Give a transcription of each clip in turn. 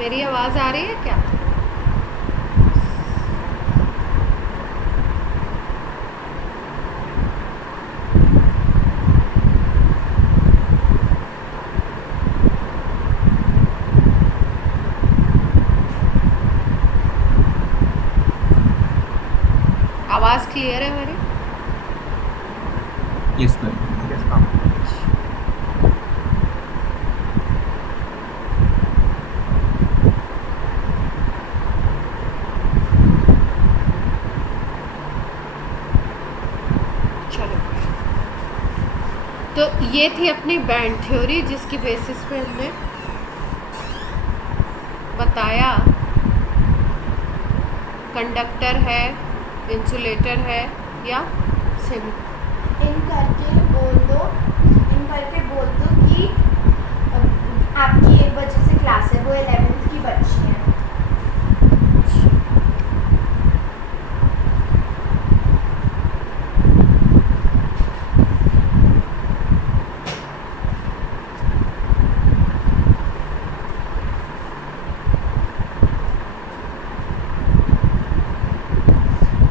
मेरी आवाज़ आ रही है क्या? आवाज़ क्लियर है मेरी? Yes ma'am. Yes ma'am. चलो, तो ये थी अपनी बैंड थ्योरी, जिसकी बेसिस पे हमने बताया कंडक्टर है, इंसुलेटर है या सेमी। इन करके बोल दो कि आपकी 1 बजे से क्लास है, वो 11th की बच्ची है।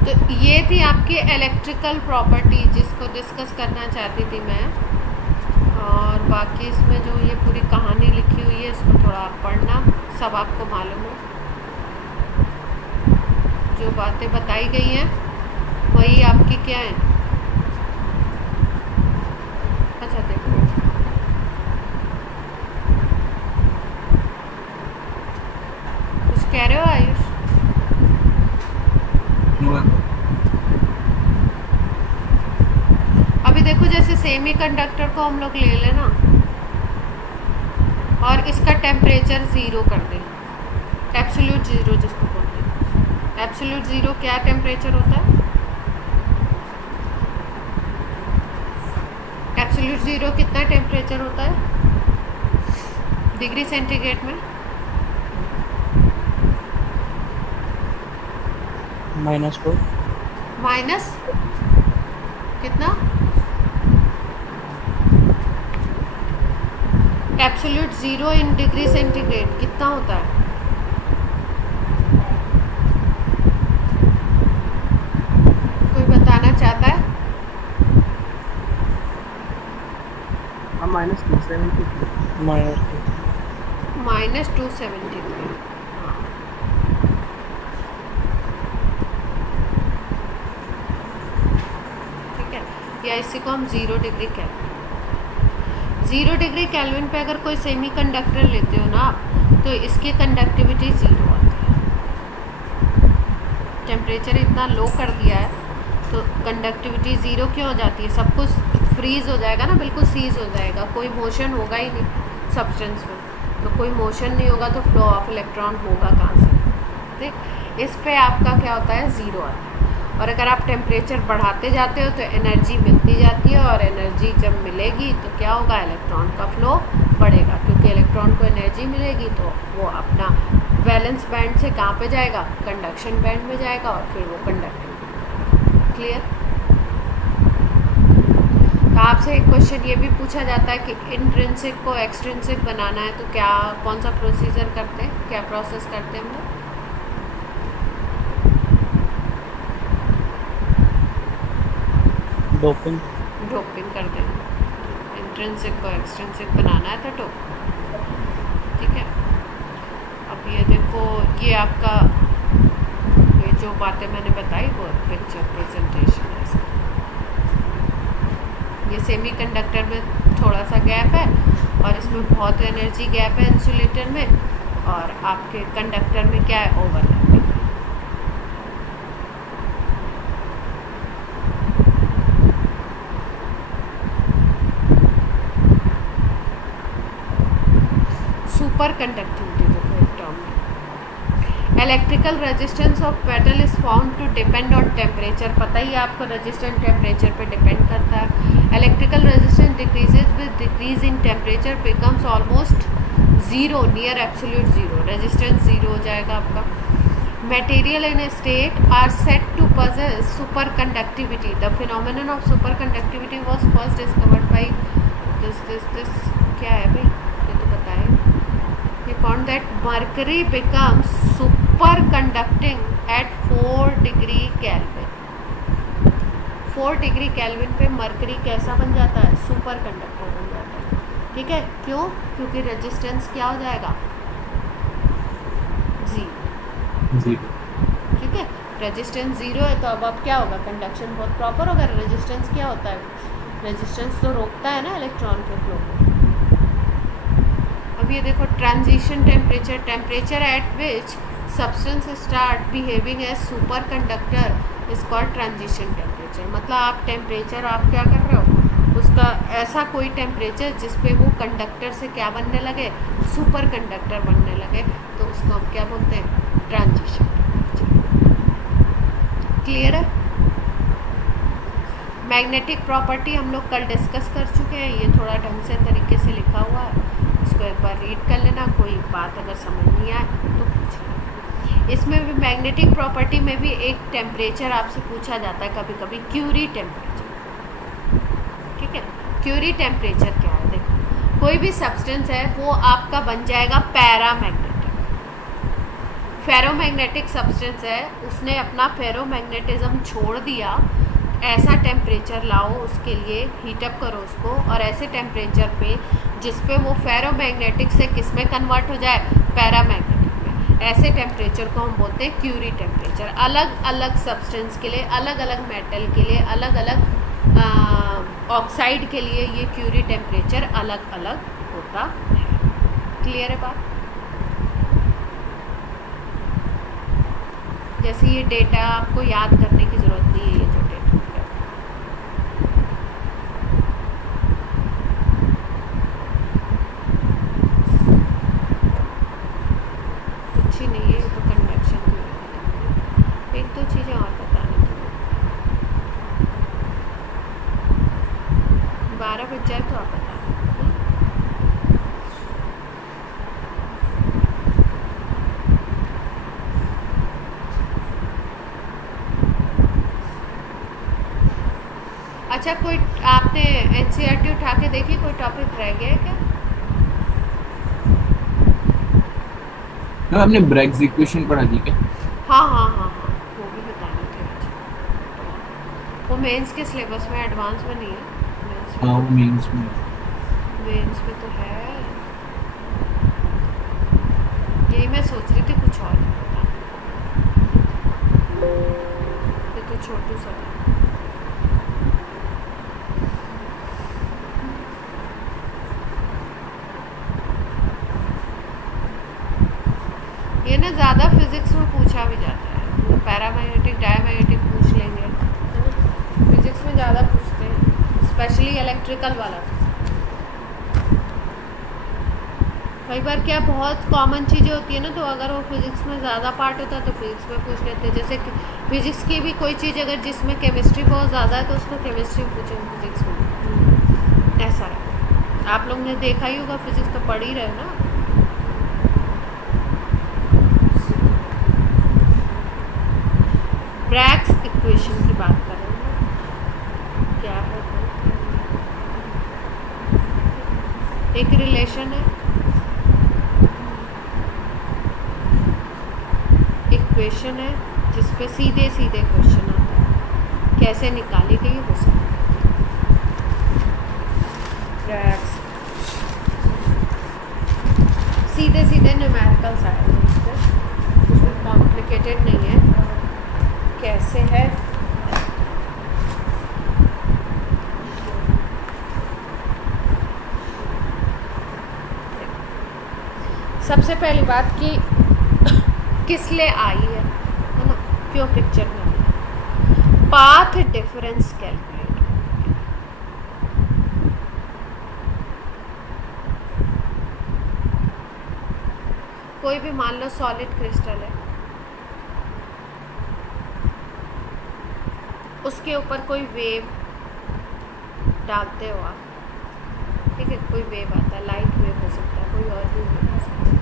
तो ये थी आपकी इलेक्ट्रिकल प्रॉपर्टी जिसको डिस्कस करना चाहती थी मैं। और बाकी इसमें जो ये पूरी कहानी लिखी हुई है इसको थोड़ा आप पढ़ना, सब आपको मालूम हो। जो बातें बताई गई हैं वही आपकी क्या है। अच्छा देखो, कुछ कह रहे हो आयुष? अभी देखो, जैसे सेमी कंडक्टर को हम लोग ले लेना और इसका टेम्परेचर 0 कर दें, एब्सोल्यूट 0 जिसको बोलते हैं। एब्सोल्यूट 0 क्या टेम्परेचर होता है? एब्सोल्यूट 0 कितना टेम्परेचर होता है डिग्री सेंटीग्रेड में? -2। माइनस कितना? एब्सोल्यूट 0 इन डिग्री सेंटीग्रेड कितना होता है? कोई बताना चाहता है? -273। ठीक है, या इसी को हम 0 डिग्री केल्विन। 0 डिग्री केल्विन पे अगर कोई सेमी कंडक्टर लेते हो ना आप, तो इसकी कंडक्टिविटी 0 आती है। टेम्परेचर इतना लो कर दिया है तो कंडक्टिविटी 0 क्यों हो जाती है? सब कुछ फ्रीज हो जाएगा ना, बिल्कुल सीज हो जाएगा, कोई मोशन होगा ही नहीं सब्सटेंस में। तो कोई मोशन नहीं होगा तो फ्लो ऑफ इलेक्ट्रॉन होगा कहाँ से? ठीक, इस पे आपका क्या होता है? 0 आता है। और अगर आप टेम्परेचर बढ़ाते जाते हो तो एनर्जी मिलती जाती है, और एनर्जी जब मिलेगी तो क्या होगा? इलेक्ट्रॉन का फ्लो बढ़ेगा, क्योंकि इलेक्ट्रॉन को एनर्जी मिलेगी तो वो अपना वैलेंस बैंड से कहाँ पे जाएगा? कंडक्शन बैंड में जाएगा, और फिर वो कंडक्टिंग। क्लियर? तो आपसे एक क्वेश्चन ये भी पूछा जाता है कि इंट्रिंसिक को एक्सट्रिंसिक बनाना है तो क्या, कौन सा प्रोसीजर करते हैं, क्या प्रोसेस करते हैं हम लोग? डोपिंग कर देंगे। इंट्रिंसिक को एक्सट्रिंसिक बनाना है तो डोपिंग। ठीक है, अब ये देखो, ये आपका ये जो बातें मैंने बताई वो पिक्चर प्रेजेंटेशन है इसका। ये सेमी कंडक्टर में थोड़ा सा गैप है और इसमें बहुत एनर्जी गैप है इंसुलेटर में, और आपके कंडक्टर में क्या है? ओवरलैपिंग। सुपर कंडक्टिविटी देखो एक term. Electrical resistance of metal is found to depend on temperature. पता ही है आपको, रेजिस्टेंस टेम्परेचर पे डिपेंड करता है। Electrical resistance decreases with decrease in temperature, becomes almost 0 near absolute 0। Resistance 0 हो जाएगा आपका। Material in a state are said to possess superconductivity. The phenomenon of superconductivity was first discovered by this क्या है भाई, ये तो बताए। ये found that mercury becomes superconducting at 4 degree kelvin. 4 degree kelvin पे मरकरी कैसा बन जाता है? सुपर कंडक्टर बन जाता है। ठीक है, क्यों? क्योंकि रेजिस्टेंस क्या हो जाएगा? जीरो। ठीक है, रेजिस्टेंस जीरो है तो अब क्या होगा? कंडक्शन बहुत प्रॉपर होगा। रेजिस्टेंस क्या होता है? रेजिस्टेंस तो रोकता है ना इलेक्ट्रॉन के फ्लो को। अब ये देखो, transition temperature, temperature at which substance start behaving as superconductor is called transition temperature. मतलब आप टेम्परेचर आप क्या कर रहे हो, उसका ऐसा कोई टेम्परेचर जिस पे वो कंडक्टर से क्या बनने लगे? सुपर कंडक्टर बनने लगे, तो उसको हम क्या बोलते हैं? Transition temperature. क्लियर है? मैग्नेटिक प्रॉपर्टी हम लोग कल डिस्कस कर चुके हैं, ये थोड़ा ढंग से तरीके से लिखा हुआ है, इसको एक बार रीड कर लेना। कोई बात अगर समझ नहीं आए तो पूछ लेना। इसमें भी मैग्नेटिक प्रॉपर्टी में भी एक टेम्परेचर आपसे पूछा जाता है कभी कभी, क्यूरी टेम्परेचर। ठीक है, क्यूरी टेम्परेचर क्या है? देखो, कोई भी सब्सटेंस है वो आपका बन जाएगा पैरामैग्नेटिक। फेरोमैग्नेटिक सब्सटेंस है, उसने अपना फेरोमैग्नेटिज्म छोड़ दिया, ऐसा टेम्परेचर लाओ उसके लिए, हीटअप करो उसको, और ऐसे टेम्परेचर पे जिस पे वो फेरोमैग्नेटिक से किस में कन्वर्ट हो जाए? पैरामैग्नेटिक में। ऐसे टेम्परेचर को हम बोलते हैं क्यूरी टेम्परेचर। अलग अलग सब्सटेंस के लिए, अलग अलग मेटल के लिए, अलग अलग ऑक्साइड के लिए ये क्यूरी टेम्परेचर अलग अलग होता है। क्लियर है बात? जैसे ये डेटा आपको याद करने की ज़रूरत नहीं है, ये जो डेटा कुछ ही नहीं है, ये तो कंडक्शन की। एक दो चीज़ें और बतानी थी। 12 बज जाए तो आप बता दें। अच्छा, कोई आपने एनसीईआरटी उठा के देखी, कोई टॉपिक रह गया है क्या? ना, आपने ब्रैग्स इक्वेशन पढ़ा दी क्या? हाँ हाँ हाँ हाँ, वो भी बताने थे। वो मेंस के सिलेबस में, एडवांस में नहीं है। मेंस में हाँ, तो, मेंस में। मेंस में तो है। यही मैं सोच रही थी, कुछ और बता। ये तो छोटू सा है। ये ना ज़्यादा फिजिक्स में पूछा भी जाता है, पैरामैग्नेटिक डायमैग्नेटिक पूछ लेंगे, फिजिक्स में ज़्यादा पूछते हैं, स्पेशली इलेक्ट्रिकल वाला। कई बार क्या बहुत कॉमन चीज़ें होती है ना, तो अगर वो फिजिक्स में ज़्यादा पार्ट होता है तो फिजिक्स में पूछ लेते हैं। जैसे फिजिक्स की भी कोई चीज़ अगर जिसमें केमिस्ट्री बहुत ज़्यादा है तो उसको केमिस्ट्री में पूछेंगे, फिजिक्स में। ऐसा रहा, आप लोग ने देखा ही होगा, फिजिक्स तो पढ़ ही रहे हो ना। ब्रैग्स इक्वेशन की बात कर रहे हैं, क्या है? एक रिलेशन है, इक्वेशन है जिस पे सीधे सीधे क्वेश्चन आता है, कैसे निकाली गई हो सकती है। सीधे सीधे न्यूमेरिकल्स आए हैं, इसको कुछ भी कॉम्प्लिकेटेड नहीं है। कैसे है? सबसे पहली बात कि किस लिए आई है ना, क्यों पिक्चर में आई है? Path difference calculate. कोई भी मान लो सॉलिड क्रिस्टल है, उसके ऊपर कोई वेव डालते हो आप, ठीक है? कोई वेव आता है, लाइट वेव हो सकता है, कोई और भी वेव हो सकता है,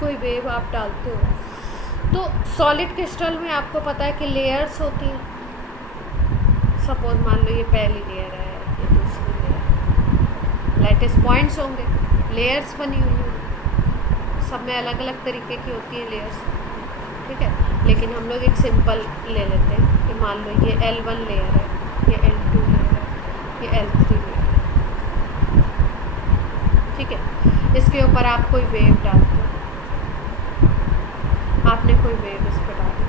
कोई वेव आप डालते हो, तो सॉलिड क्रिस्टल में आपको पता है कि लेयर्स होती हैं। सपोज मान लो ये पहली लेयर है, ये दूसरी लेयर, लैटिस पॉइंट्स होंगे, लेयर्स बनी हुई होंगी। सब में अलग अलग तरीके की होती है लेयर्स, ठीक है। लेकिन हम लोग एक सिंपल ले लेते हैं कि मान लो ये L1 लेयर है, ये L2 लेयर है, ये L3 लेयर है, ठीक है। इसके ऊपर आप कोई वेव डालते हो, आपने कोई वेव इस पर डाली।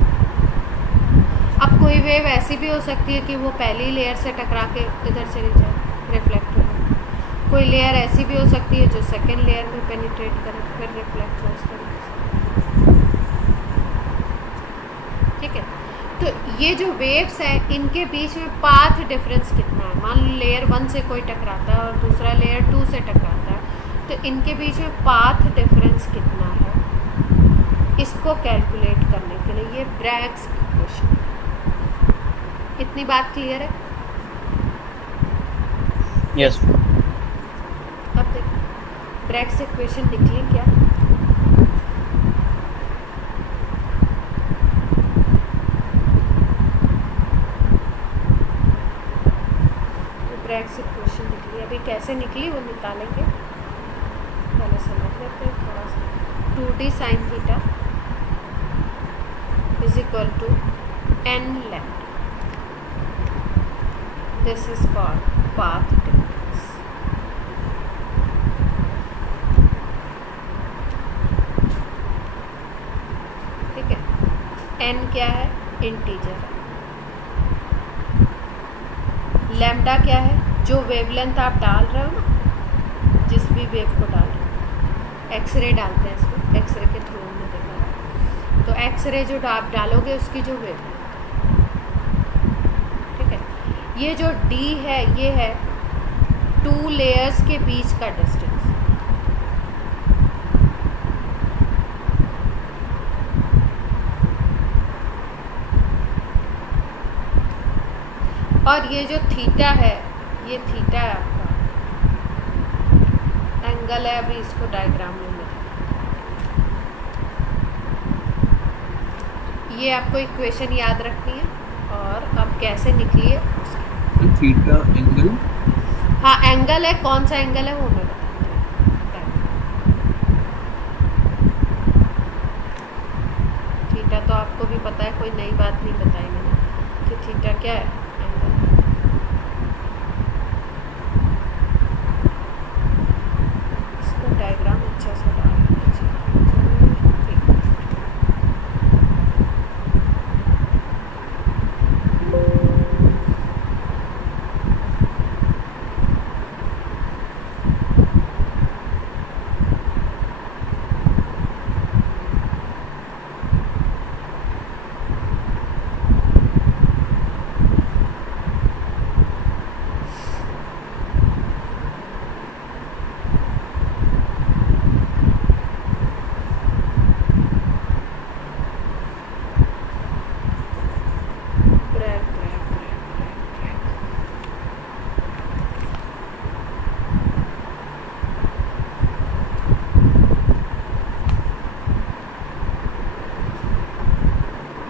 अब कोई वेव ऐसी भी हो सकती है कि वो पहली लेयर से टकरा के इधर चली जाए, रिफ्लेक्ट हो। कोई लेयर ऐसी भी हो सकती है जो सेकेंड लेयर में पेनिट्रेट करे, फिर रिफ्लेक्ट हो इस तरीके से, ठीक है। तो ये जो वेव्स है इनके बीच में पाथ डिफरेंस कितना है। मान लो लेयर 1 से कोई टकराता है और दूसरा लेयर 2 से टकराता है, तो इनके बीच में पाथ डिफरेंस कितना है, इसको कैलकुलेट करने के लिए ये ब्रैग्स इक्वेशन। इतनी बात क्लियर है? यस। अब देखो ब्रैग्स इक्वेशन निकली क्या। ब्रैग्स इक्वेशन निकली, अभी कैसे निकली वो निकालेंगे, पहले समझ लेते हैं थोड़ा सा। 2d sin theta is equal to n lambda, this is called path difference, ठीक है। n क्या है, इंटीजर है। लैम्डा क्या है, जो वेवलेंथ आप डाल रहे हो ना, जिस भी वेव को डाल रहे हो, एक्सरे डालते हैं इसमें, एक्सरे के थ्रू में देखा है, तो एक्सरे जो आप डालोगे उसकी जो वेवलेंथ, ठीक है। ये जो d है ये है 2 लेयर्स के बीच का डिस्टेंस, और ये जो थीटा है, ये थीटा है आपका एंगल है। अभी इसको डायग्राम में ये आपको इक्वेशन याद रखनी है, और अब कैसे निकली है तो थीटा एंगल, हाँ एंगल है, कौन सा एंगल है वो मैं बताती हूँ। थीटा तो आपको भी पता है, कोई नई बात नहीं बताई मैंने कि थीटा क्या है, एंगल। इसको डायग्राम अच्छा सा डाल दीजिए।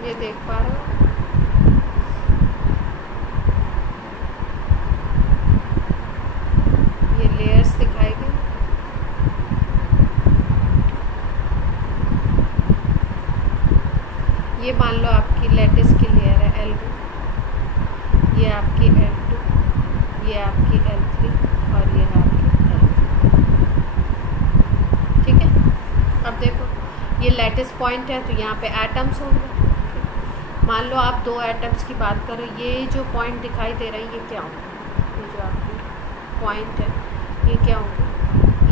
ये देख पा रहे हो, ये लेयर्स दिखाई गई। ये मान लो आपकी लैटिस की लेयर है L1, ये आपकी L2, ये आपकी L3 और ये है आपकी L3, ठीक है। अब देखो ये लैटिस पॉइंट है, तो यहाँ पे एटम्स होंगे। मान लो आप 2 एटम्स की बात करो, ये जो पॉइंट दिखाई दे रहा है ये क्या होगा, ये जो आपकी पॉइंट है ये क्या होगा,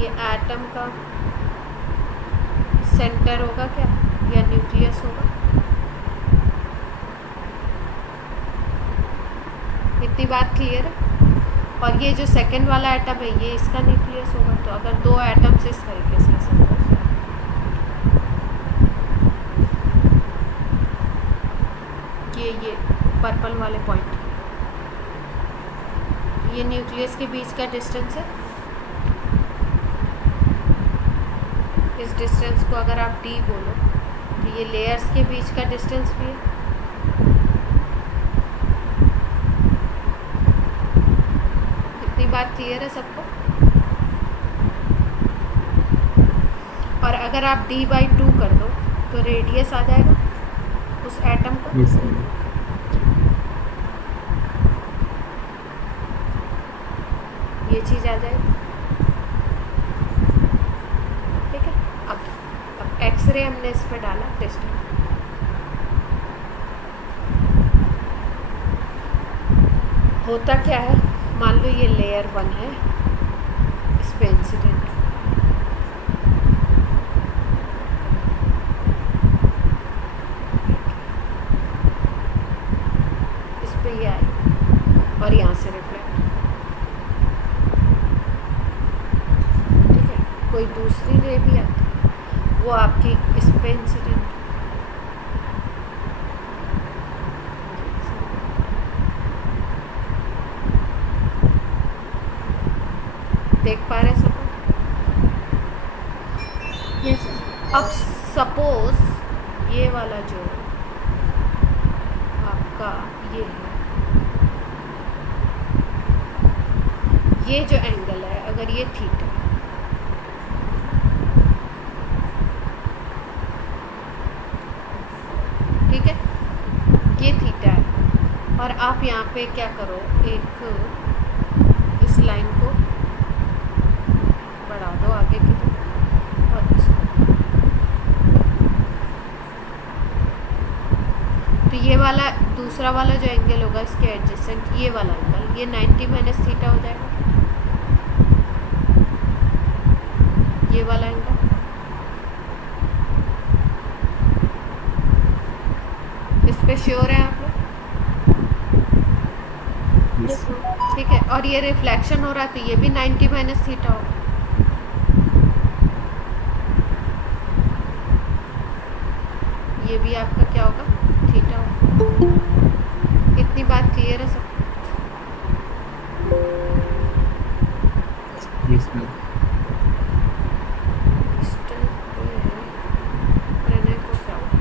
ये एटम का सेंटर होगा क्या, या न्यूक्लियस होगा। इतनी बात क्लियर है। और ये जो सेकंड वाला एटम है ये इसका न्यूक्लियस होगा। तो अगर 2 एटम्स इस तरीके से सपोज, ये पर्पल वाले पॉइंट, ये न्यूक्लियस के बीच का डिस्टेंस है। इस डिस्टेंस को अगर आप d बोलो तो ये लेयर्स के बीच का डिस्टेंस भी है। इतनी बात क्लियर है सबको। और अगर आप d/2 कर दो तो रेडियस आ जाएगा उस एटम का। Yes, sir. ये चीज़ आ जाएगी। ठीक है। अब एक्सरे हमने इस पर डाला क्रिस्टल, होता क्या है, मान लो ये लेयर 1 है, इस पे इंसिडेंट, इस पे ये आए और यहाँ से रिफ्लेक्ट। ठीक है। कोई दूसरी रे भी आती है, वो आपकी इस पे इंसिडेंट, देख पा रहे सब? यस अब सपोज ये वाला जो आपका ये है, ये जो एंगल है, अगर ये थीटा, ठीक है, ये थीटा है, और आप यहाँ पे क्या करो, एक इस लाइन को बढ़ा दो आगे की तरफ और इसको, तो ये वाला दूसरा वाला जो एंगल होगा इसके एडजेसेंट, ये वाला एंगल, ये 90 माइनस थीटा हो जाएगा, ये वाला एंगल। इस पे श्योर है आप लोग? Yes, sir. ठीक है। और ये रिफ्लेक्शन हो रहा है तो ये भी 90 माइनस थीटा होगा। ये भी आपका क्या होगा, थीटा होगा। इतनी बात क्लियर है सब? Yes, ma'am. क्रिस्टल पे प्रणय को क्या होगा?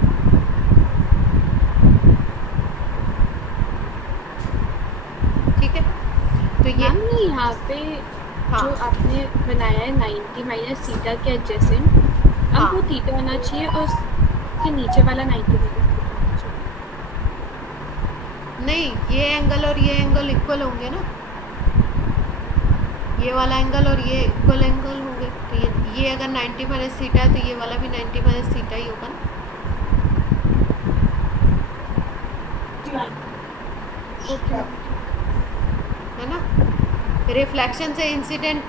ठीक है। तो ये मैम यहाँ पे हाँ। जो आपने बनाया है 90 माइनस थीटा के एडजेसेंट, हाँ। अब वो थीटा होना चाहिए और उसके नीचे वाला 90 माइनस थीटा होना चाहिए। नहीं, ये एंगल और ये एंगल इक्वल होंगे ना, ये वाला एंगल और ये इक्वल एंगल होंगे, तो ये अगर 90 माइनस थीटा है तो ये वाला भी 90 माइनस थीटा ही होगा ना। ओके है ना, रिफ्लेक्शन से इंसिडेंट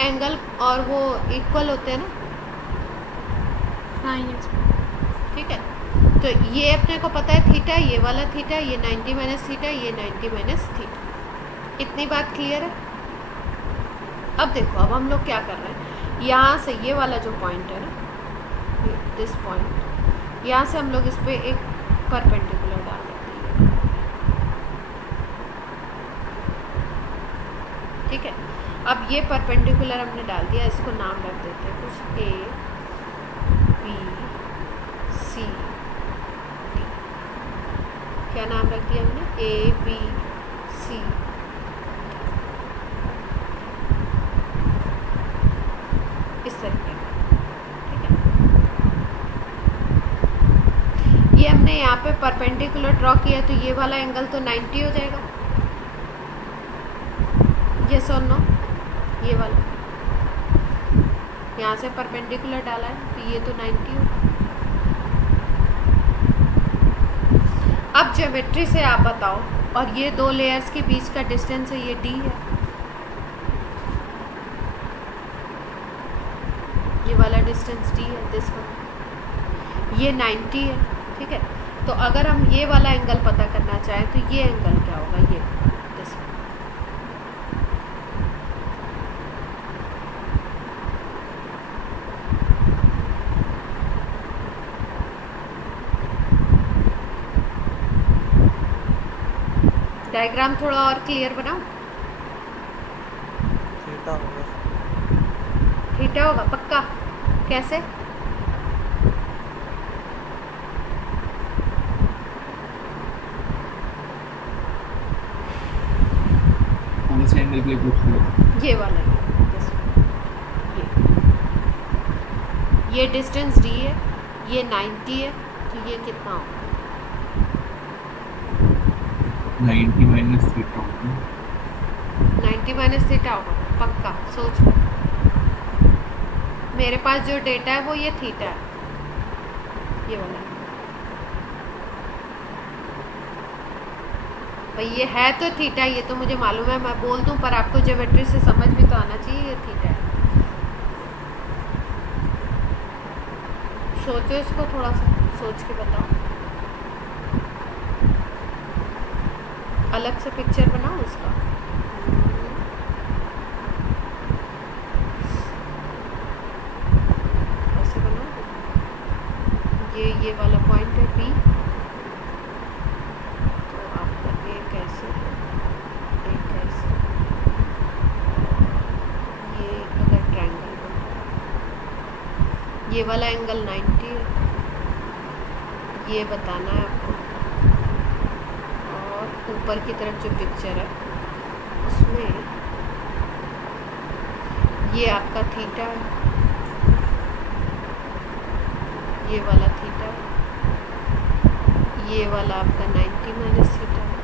एंगल और वो इक्वल होते हैं ना। हाँ यस। ठीक है। तो ये अपने को पता है थीटा, ये वाला थीटा, ये 90 माइनस थीटा, ये 90 माइनस थीटा। इतनी बात क्लियर है? अब देखो, अब हम लोग क्या कर रहे हैं, यहाँ से ये वाला जो पॉइंट है ना, दिस पॉइंट, यहाँ से हम लोग इस पे एक परपेंडिकुलर डाल देते हैं। ठीक है। अब ये परपेंडिकुलर हमने डाल दिया, इसको नाम रख देते हैं कुछ ABC। क्या नाम रख दिया हमने? ABC। इस तरीके का। ठीक है। ये हमने यहाँ पे परपेंडिकुलर ड्रॉ किया तो ये वाला एंगल तो 90 हो जाएगा। यस और नो? ये वाला यहाँ से परपेंडिकुलर डाला है तो ये तो 90 हो। अब ज्योमेट्री से आप बताओ, और ये दो लेयर्स के बीच का डिस्टेंस है, ये d है, ये वाला डिस्टेंस d है, दिस वन, ये 90 है। ठीक है। तो अगर हम ये वाला एंगल पता करना चाहें तो ये एंगल क्या होगा, ये दिस वन। डायग्राम थोड़ा और क्लियर बनाओ। थीटा होगा। थीटा होगा पक्का? कैसे? कौन से एंगल के लिए पूछ रहे हो? ये वाला, ये ये डिस्टेंस d है, ये 90 है, तो ये कितना होगा? 90 माइनस थीटा होगा। 90 माइनस थीटा होगा पक्का, सोच लो। मेरे पास जो डेटा है वो ये थीटा है, ये वाला। भाई ये है तो थीटा, ये तो मुझे मालूम है, मैं बोल दूं, पर आपको ज्योमेट्री से समझ भी तो आना चाहिए ये थीटा है। सोचो इसको, थोड़ा सा सोच के बताओ, अलग से पिक्चर बनाओ उसका। ऐसे बनाओ, ये वाला पॉइंट है P, तो आपका एक ऐसे, एक ऐसे, ये अगर ट्रायंगल बन रहा है, ये वाला एंगल 90 है, ये बताना है आपको। और ऊपर की तरफ जो पिक्चर है उसमें ये आपका थीटा है, ये वाला थीटा है, ये वाला आपका 90 माइनस थीटा है,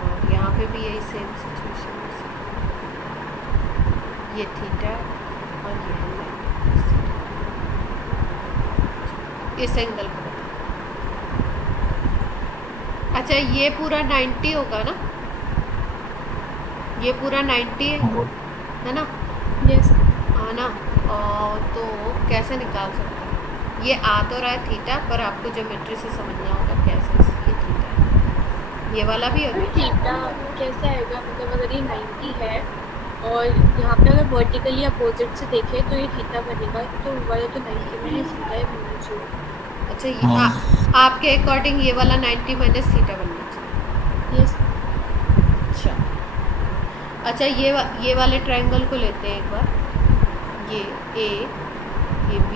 और यहाँ पे भी यही सेम सिचुएशन है, ये थीटा है और ये है 90 माइनस थीटा। इस एंगल को बताओ। अच्छा ये पूरा 90 होगा ना, ये पूरा 90 है ना? यस हाँ ना। और तो कैसे निकाल सकते हैं? ये आ तो रहा है थीटा, पर आपको ज्योमेट्री से समझना होगा कैसे। ये थीटा है, ये वाला भी होगा। थीटा कैसे आएगा? मतलब अगर ये 90 है और यहाँ पे अगर वर्टिकली अपोजिट से देखें तो ये थीटा बनेगा, तो वाला तो 90 माइनस थीटा ही बनना चाहिए। अच्छा ये आपके अकॉर्डिंग ये वाला 90 माइनस थीटा बनना चाहिए। यस। अच्छा ये वाले ट्रायंगल को लेते हैं एक बार, ये A, ये B,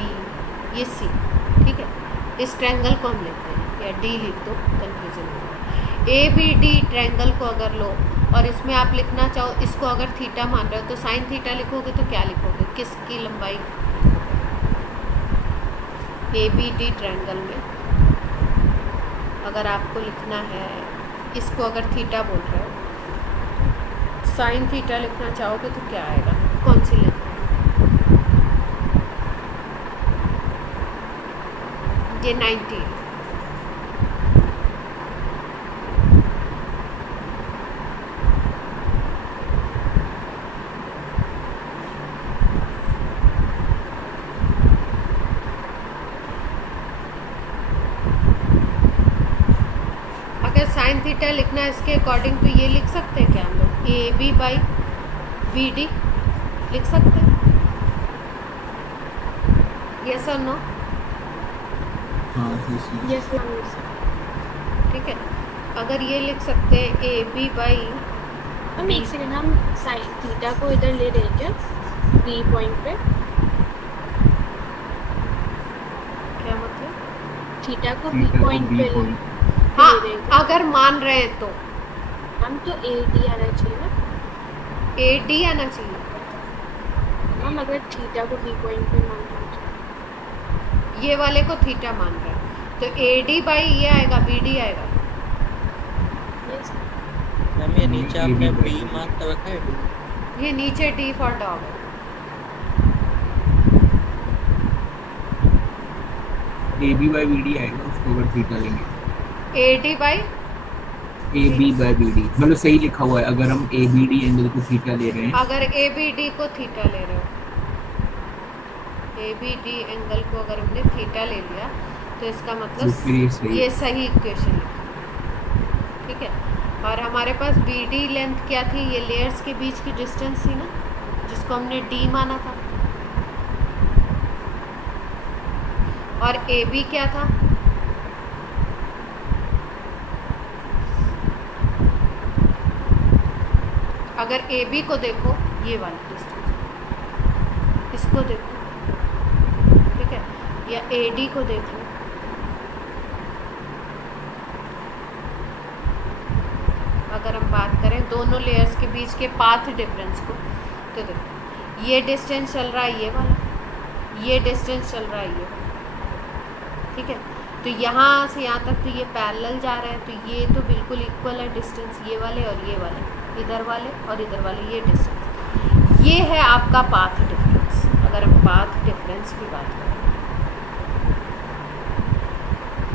ये C, ठीक है। इस ट्रायंगल को हम लेते हैं, या D लिख दो, कंफ्यूजन होगा। ABD ट्रायंगल को अगर लो और इसमें आप लिखना चाहो, इसको अगर थीटा मान रहे हो तो साइन थीटा लिखोगे, तो क्या लिखोगे? किसकी लंबाई? ABD ट्रायंगल में अगर आपको लिखना है, इसको अगर थीटा बोल रहे हो, साइन थीटा लिखना चाहोगे तो क्या आएगा? कौन सी लेंथ है? ये 90 है। अगर साइन थीटा लिखना है इसके अकॉर्डिंग, तो ये लिख सकते हैं क्या हम लोग? AB बाई BD लिख सकते हैं? यस और नो? हाँ यस ठीक है, अगर ये लिख सकते हैं AB बाई, हम एक सेकंड, हम साइन थीटा को इधर ले रहे हैं क्या B पॉइंट पे? क्या मतलब? थीटा को B पॉइंट पे ले हाँ, रहे हैं। अगर मान रहे हैं तो हम तो AD आना चाहिए ना? AD आना चाहिए। हम अगर थीटा को B पॉइंट पे मान रहे हैं, ये वाले को थीटा मान रहे हैं, तो AD बाई ये आएगा, BD आएगा। यस। मैम ये नीचे आपने B मार्क कर रखा है? ये नीचे D फॉर डॉग है। AB बाई BD आएगा, उसको अगर थीटा लेंगे। AD by AB by BD, मतलब सही लिखा हुआ है। अगर हम ABD एंगल को थीटा ले रहे हैं, अगर ABD को थीटा ले रहे हो, ABD एंगल को अगर हमने थीटा ले लिया, तो इसका तो मतलब फिर ये सही ये सही इक्वेशन है, ठीक है। और हमारे पास BD लेंथ क्या थी? ये लेयर्स के बीच की डिस्टेंस थी ना, जिसको हमने D माना था। और AB क्या था? अगर AB को देखो, ये वाली डिस्टेंस, इसको देखो, ठीक है, या AD को देख लो, अगर हम बात करें दोनों लेयर्स के बीच के पाथ डिफरेंस को, तो देखो ये डिस्टेंस चल रहा है ये वाला, ये डिस्टेंस चल रहा है ये, ठीक है। तो यहाँ से यहाँ तक तो ये पैरेलल जा रहा है, तो ये तो बिल्कुल इक्वल है डिस्टेंस, ये वाले और ये वाले, इधर वाले और इधर वाले, ये डिस्टेंस। ये है आपका पाथ डिफरेंस। अगर हम पाथ डिफरेंस की बात करें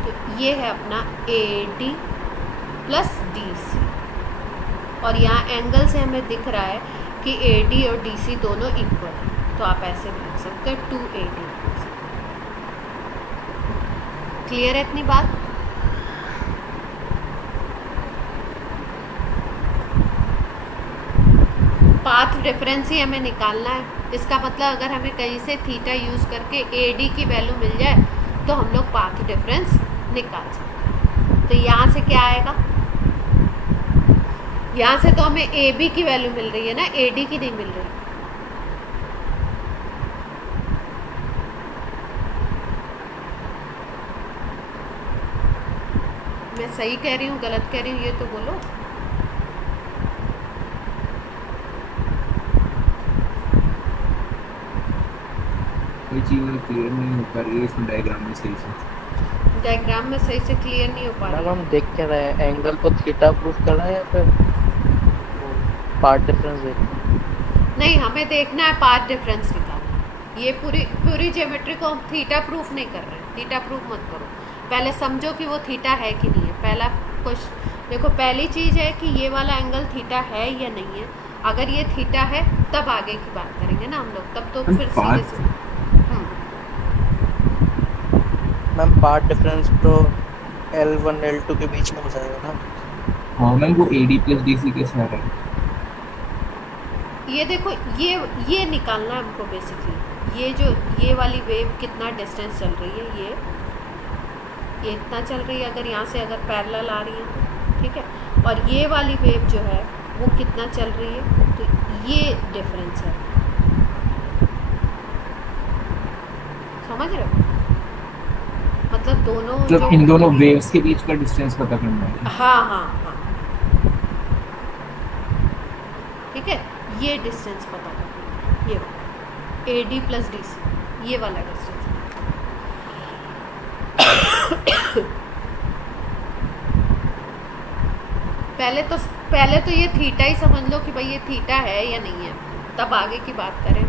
तो ये है अपना AD प्लस DC, और यहाँ एंगल से हमें दिख रहा है कि AD और DC दोनों इक्वल है, तो आप ऐसे भी लिख सकते हो 2AD। क्लियर है इतनी बात? पाथ डिफरेंस ही हमें निकालना है। इसका मतलब अगर हमें कहीं से थीटा यूज़ करके AD की वैल्यू मिल जाए तो हम लोग पाथ डिफरेंस निकाल सकते हैं। तो यहाँ से क्या आएगा, यहाँ से तो हमें AB की वैल्यू मिल रही है ना, AD की नहीं मिल रही। मैं सही कह रही हूँ गलत कह रही हूँ ये तो बोलो। कोई चीज़ क्लियर नहीं हो पा रही है इसमें डायग्राम में सही से। डायग्राम में सही से क्लियर नहीं हो पा मैम रहा। हम देख के रहे हैं एंगल को थीटा प्रूफ कर रहा है या फिर पार्ट डिफरेंस देख रहे हैं? नहीं, हमें देखना है पाथ डिफरेंस निकालना है। ये पूरी ज्योमेट्री को हम थीटा प्रूफ नहीं कर रहे हैं। थीटा प्रूफ मत करो, पहले समझो कि वो थीटा है कि नहीं है। पहला क्वेश्चन देखो, पहली चीज़ है कि ये वाला एंगल थीटा है या नहीं है। अगर ये थीटा है तब आगे की बात करेंगे ना हम लोग, तब तो फिर सीधे से मैम पार्ट डिफरेंस तो L1 L2 के बीच में हो जाएगा ना? हाँ मैम, वो AD प्लस DC के साथ है। ये देखो, ये निकालना है हमको बेसिकली। ये वाली वेव कितना डिस्टेंस चल रही है, ये इतना चल रही है अगर यहाँ से अगर पैरेलल आ रही है तो, ठीक है। और ये वाली वेव जो है वो कितना चल रही है, तो ये डिफरेंस है। समझ रहे हो? मतलब दोनों मतलब इन दोनों वेव्स के बीच का डिस्टेंस पता करना है। हाँ, ठीक है। ये डिस्टेंस पता करना है, ये AD प्लस DC, ये वाला डिस्टेंस। पहले तो ये थीटा ही समझ लो कि भाई ये थीटा है या नहीं है, तब आगे की बात करें।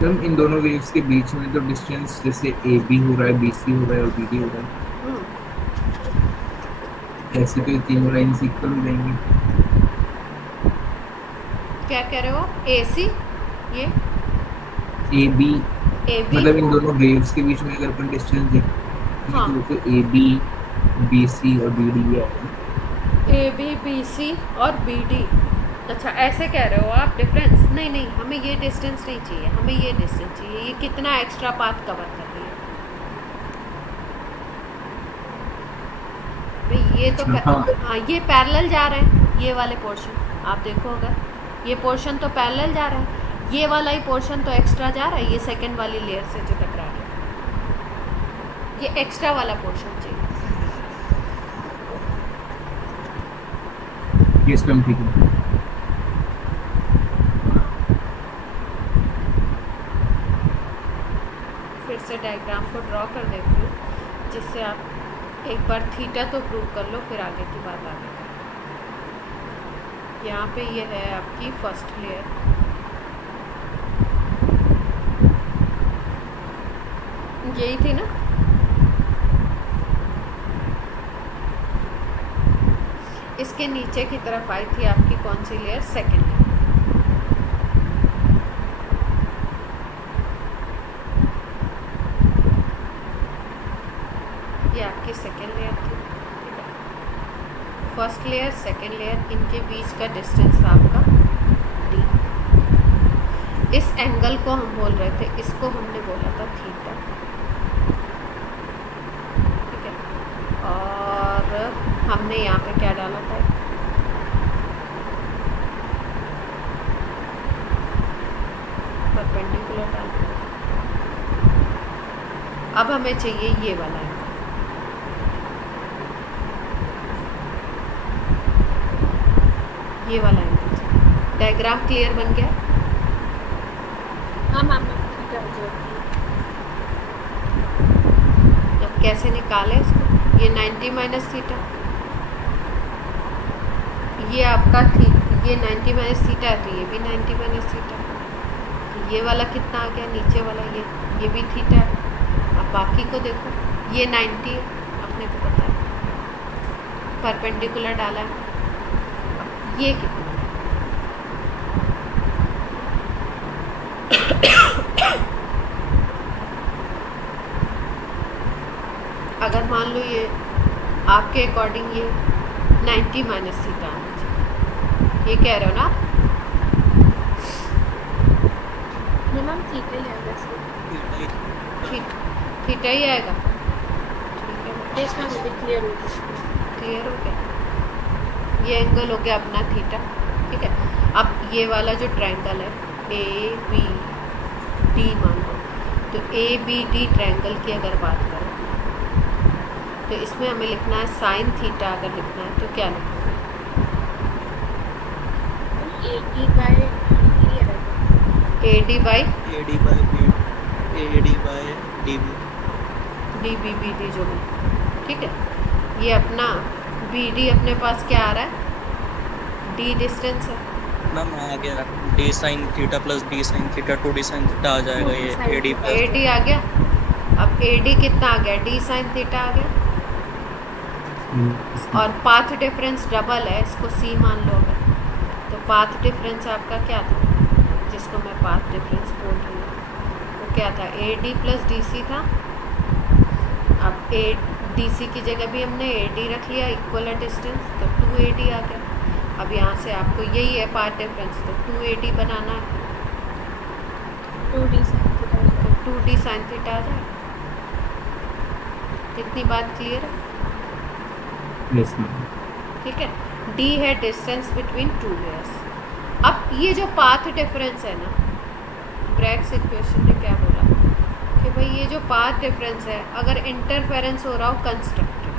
तो इन दोनों वेव्स के बीच में तो डिस्टेंस जैसे AB हो रहा है, BC हो रहा है और BD हो रहा है, ऐसे तो तीनों लाइंस इक्वल हो जाएंगी। क्या कह रहे हो? AC ये AB AB मतलब इन दोनों वेव्स के बीच में अगर अपन डिस्टेंस देखें हाँ। तो AB BC और BD है। AB BC और BD। अच्छा ऐसे कह रहे हो आप डिफरेंस? नहीं, हमें ये डिस्टेंस नहीं चाहिए, हमें ये डिस्टेंस चाहिए। ये कितना एक्स्ट्रा पाथ कवर कर रही है भाई? ये तो हाँ, ये पैरेलल जा रहे हैं, ये वाले पोर्शन आप देखो, अगर ये पोर्शन तो पैरेलल जा रहा है, ये वाला ही पोर्शन तो एक्स्ट्रा जा रहा है। ये सेकंड वाली लेयर से जो टकरा रहा है, ये एक्स्ट्रा वाला पोर्शन चाहिए। ये स्टम ठीक है। फिर से डायग्राम को ड्रॉ कर देती हूँ, जिससे आप एक बार थीटा तो प्रूव कर लो, फिर आगे की बात आगे करें। यहाँ पे ये है आपकी फर्स्ट लेयर, यही थी ना? इसके नीचे की तरफ आई थी आपकी कौन सी लेयर? Second layer. ये आपकी सेकेंड लेयर थी, ठीक है। फर्स्ट लेयर सेकेंड लेयर, इनके बीच का डिस्टेंस था आपका D। इस एंगल को हम बोल रहे थे, इसको हमने बोला था थीटा, ठीक है। और हमने यहाँ पे क्या डाला था? परपेंडिकुलर डाला। अब हमें चाहिए ये वाला एंगल। ये वाला एंगल। डायग्राम क्लियर बन गया? हाँ मैम थीटा आ जाएगी। अब कैसे निकाले इसको? ये 90 माइनस थीटा, ये आपका ये 90 माइनस थीटा है तो ये भी 90 माइनस थीटा। तो ये वाला कितना आ गया? नीचे वाला ये भी थीटा है। अब बाकी को देखो, ये 90 है, अपने को पता है, परपेंडिकुलर डाला है। अब ये कितना है? अगर मान लो ये आपके अकॉर्डिंग ये 90 माइनस थीटा आना चाहिए, ये कह रहे हो ना? मैम थीटा ही आएगा इसमें। थीटा ही आएगा। ठीक है, इसमें मुझे क्लियर हो गया। क्लियर हो गया। ये एंगल हो गया अपना थीटा। ठीक है, अब ये वाला जो ट्रायंगल है ए बी डी मान लो, तो ए बी डी ट्रायंगल की अगर बात करें तो इसमें हमें लिखना है साइन थीटा। अगर लिखना है तो क्या लिखना है? AD बाय BD आएगा। AD बाई DB BD जो भी। ठीक है, ये अपना BD अपने पास क्या आ रहा है? D डिस्टेंस है मैम आ गया d sin theta plus d sin theta 2d sin theta आ जाएगा। ये AD प्लस AD आ गया। अब AD कितना आ गया? D sin थीटा आ गया। और पाथ डिफरेंस डबल है, इसको C मान लो। अगर तो पाथ डिफरेंस आपका क्या था, जिसको मैं पाथ डिफरेंस बोल रही हूँ, वो क्या था? AD प्लस DC था। अब DC की जगह भी हमने AD रख लिया, इक्वल डिस्टेंस, तो 2AD आ गया। अब यहाँ से आपको यही है पाथ डिफरेंस, तो 2AD बनाना है, 2D sin थीटा तो 2D sin थीटा आ जाए। इतनी बात क्लियर है? Yes ma'am. ठीक है, D है डिस्टेंस बिटवीन टू लेयर्स। अब ये जो पाथ डिफरेंस है ना, ब्रैग्स इक्वेशन ने क्या बोला कि भाई ये जो पाथ डिफरेंस है, अगर इंटरफेरेंस हो रहा हो कंस्ट्रक्टिव,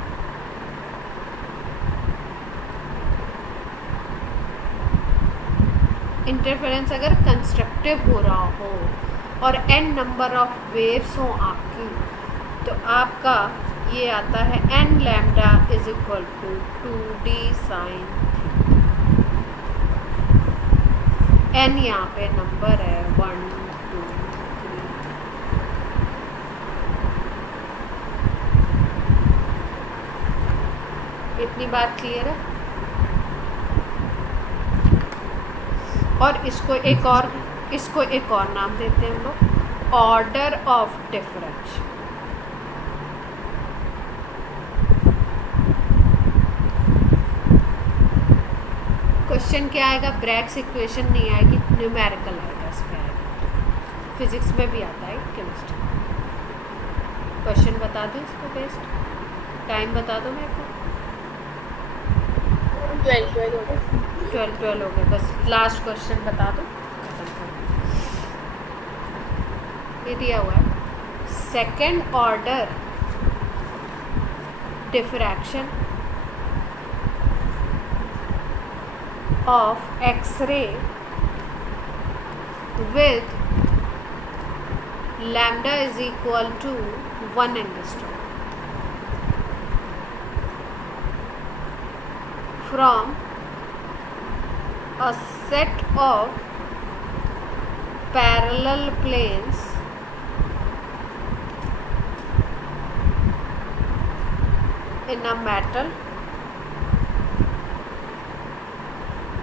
इंटरफेरेंस अगर कंस्ट्रक्टिव हो रहा हो और n नंबर ऑफ वेव्स हो आपकी, तो आपका ये आता है n lambda is equal to 2d sine n, यहाँ पे नंबर है 1 2 3। इतनी बात क्लियर है? और इसको एक और नाम देते हैं हम लोग, ऑर्डर ऑफ डिफरेंस। क्वेश्चन क्या आएगा? ब्रैग्स इक्वेशन नहीं आएगी, न्यूमेरिकल आएगा। इस पे आएगा, फिजिक्स में भी आता है, केमिस्ट्री। क्वेश्चन बता दो इसको बेस्ट, टाइम बता दो मेरे को। 12 हो गया। 12 हो गए, बस लास्ट क्वेश्चन बता दो, खत्म कर दो। ये दिया हुआ है, second order diffraction of X-ray with lambda is equal to 1 angstrom from a set of parallel planes in a metal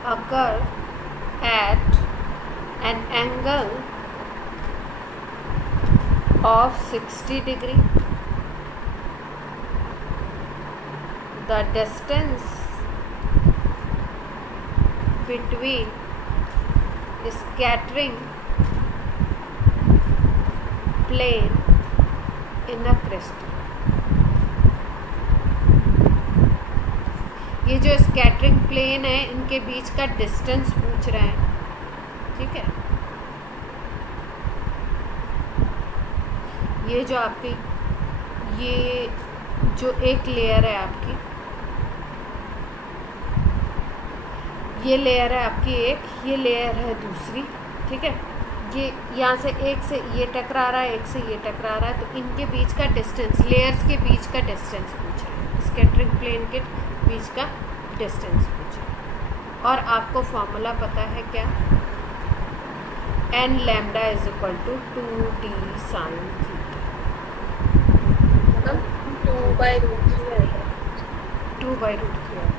occur at an angle of 60 degree. The distance between scattering plane in a crystal. ये जो scattering plane है, इनके बीच का distance पूछ रहे हैं। ठीक है, ये जो आपकी ये जो एक लेयर है आपकी, ये लेयर है आपकी एक, ये लेयर है दूसरी। ठीक है, ये यहाँ से एक से ये टकरा रहा है, एक से ये टकरा रहा है, तो इनके बीच का डिस्टेंस, लेयर्स के बीच का डिस्टेंस पूछ रहे हैं, स्कैटरिंग प्लेन के बीच का डिस्टेंस पूछ रहे हैं। और आपको फॉर्मूला पता है क्या, n lambda is equal to 2d sine theta, 2/√3।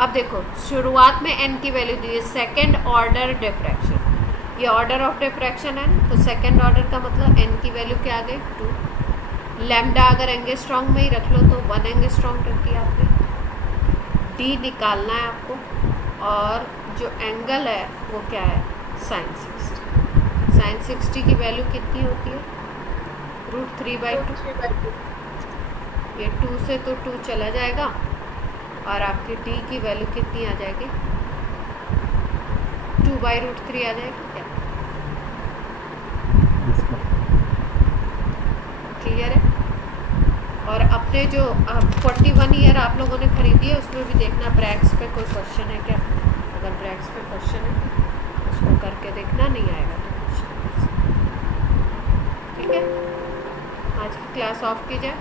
अब देखो शुरुआत में n की वैल्यू दी है, सेकेंड ऑर्डर डिफ्रैक्शन, ये ऑर्डर ऑफ डिफ्रैक्शन है, तो सेकेंड ऑर्डर का मतलब n की वैल्यू क्या आ गई 2। लैम्डा अगर एंगस्ट्रॉन्ग में ही रख लो तो 1 एंगस्ट्रॉन्ग रख दिया आपने। d निकालना है आपको, और जो एंगल है वो क्या है sin 60। sin 60 की वैल्यू कितनी होती है, √3/2। ये 2 से तो 2 चला जाएगा, और आपकी d की वैल्यू कितनी आ जाएगी, 2/√3 आ जाएगी क्या? क्लियर है? और अपने जो 41 ईयर आप लोगों ने खरीदी है उसमें भी देखना ब्रैक्स पे कोई क्वेश्चन है क्या। अगर ब्रैक्स पे क्वेश्चन है उसको करके देखना, नहीं आएगा तो क्वेश्चन। ठीक है, आज की क्लास ऑफ की जाए।